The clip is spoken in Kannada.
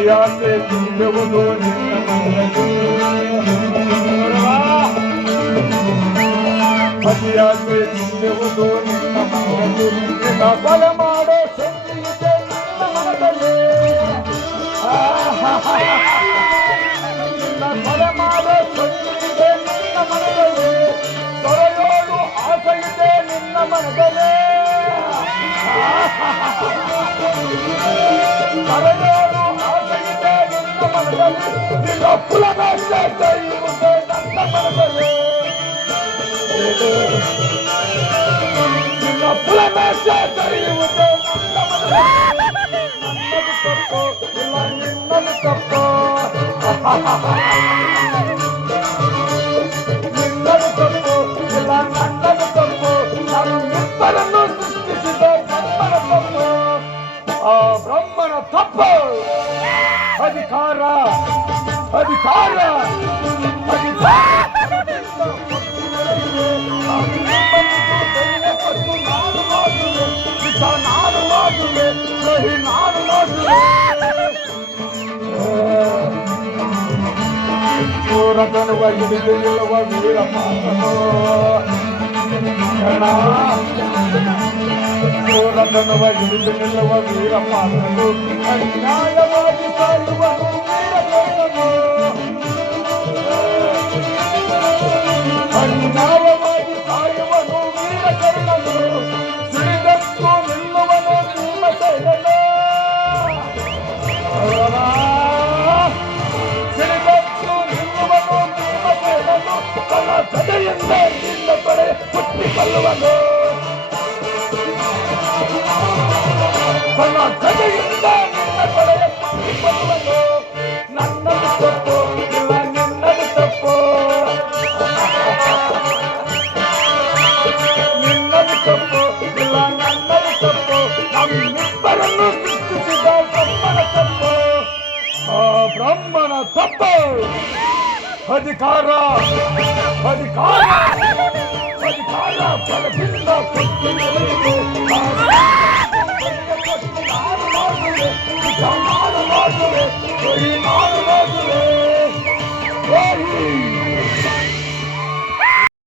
ಅತಿಯಾಸೆ ತುಂಬುವುದು ನಿನ್ನ ಅತಿಯಾಸೆ ತುಂಬುವುದು ನಿನ್ನ ಮನದಲ್ಲಿ ನಿನ್ನ ಕೊಲೆ ಮಾಡೋ ಶಕ್ತಿ ಇದೆ ನಿನ್ನ ಮನದಲ್ಲಿ ನಿನ್ನ ಕೊಲೆ ಮಾಡೋ ಶಕ್ತಿ ಇದೆ ನಿನ್ನ ಮನದಲ್ಲಿ ತೊರೆಯೋಳು ಆಸೆ ಇದೆ ನಿನ್ನ ಮನದಲ್ಲಿ ತೊರೆಯೋಳು ಆಸೆ ಇದೆ ನಿನ್ನ ಮನದಲ್ಲಿ ನಿನ್ನ ಕುಲಮೇಲೆ ಕೈಯುವುದೇ ನನ್ನ ಮನದಲ್ಲಿ ನಿನ್ನ ಕುಲಮೇಲೆ ಕೈಯುವುದೇ ನನ್ನ ಮನದಲ್ಲಿ ನನ್ನದು ತಪ್ಪು ಇಲ್ಲ ನಿನ್ನದು ತಪ್ಪು ನಿನ್ನದು ತಪ್ಪು ಇಲ್ಲ ನನ್ನದು ತಪ್ಪು ನಮ್ಮಿಬ್ಬರನ್ನು ಸೃಷ್ಟಿಸಿದ ಬ್ರಹ್ಮನ ತಪ್ಪು ಆ ಬ್ರಹ್ಮನ ತಪ್ಪು ಅಧಿಕಾರ ಅಧಿಕಾರ ನಾನು ನೋಡುವೆ ನಾನು ನೋಡುವೆ ಪೂರತನುವ ಹಿಡಿದು ನಿಲ್ಲುವ ವೀರಪಾತನು ಪೂರತನುವ ಹಿಡಿದು ನಿಲ್ಲುವ ವೀರಪಾತನು ಅನ್ಯಾಯವಾಗಿ ಸಾಯುವನು ವೀರಕರ್ಣನು ಅನ್ಯಾಯವಾಗಿ ಸಾಯುವನು ವೀರಕರ್ಣನು ಸಿಡಿದಕ್ಕೂ ನಿಲ್ಲುವನು ಭೀಮಸೇನನು ಸಿಡಿದಕ್ಕೂ ನಿಲ್ಲುವನು ಭೀಮಸೇನನು ತನ್ನ ಸದೆಯಿಂದ ನಿನ್ನ ಕಡೆ ಹುಟ್ಟಿಕೊಳ್ಳುವನು ತನ್ನ ಸದೆಯಿಂದ ನಿನ್ನ ಕಡೆ ಹುಟ್ಟಿಕೊಳ್ಳುವನು ನನ್ನದು ತಪ್ಪು ಇಲ್ಲ ನಿನ್ನದು ತಪ್ಪು ನಿನ್ನದು ತಪ್ಪು ಇಲ್ಲ ನನ್ನದು ತಪ್ಪು ನಮ್ಮಿಬ್ಬರನ್ನು ಸೃಷ್ಟಿಸಿದ ಬ್ರಹ್ಮನ ತಪ್ಪು ಆ ಬ್ರಹ್ಮನ ತಪ್ಪು ಅಧಿಕಾರ ಅಧಿಕಾರ ಅಧಿಕಾರ ಬಲದಿಂದ ಕೊಟ್ಟು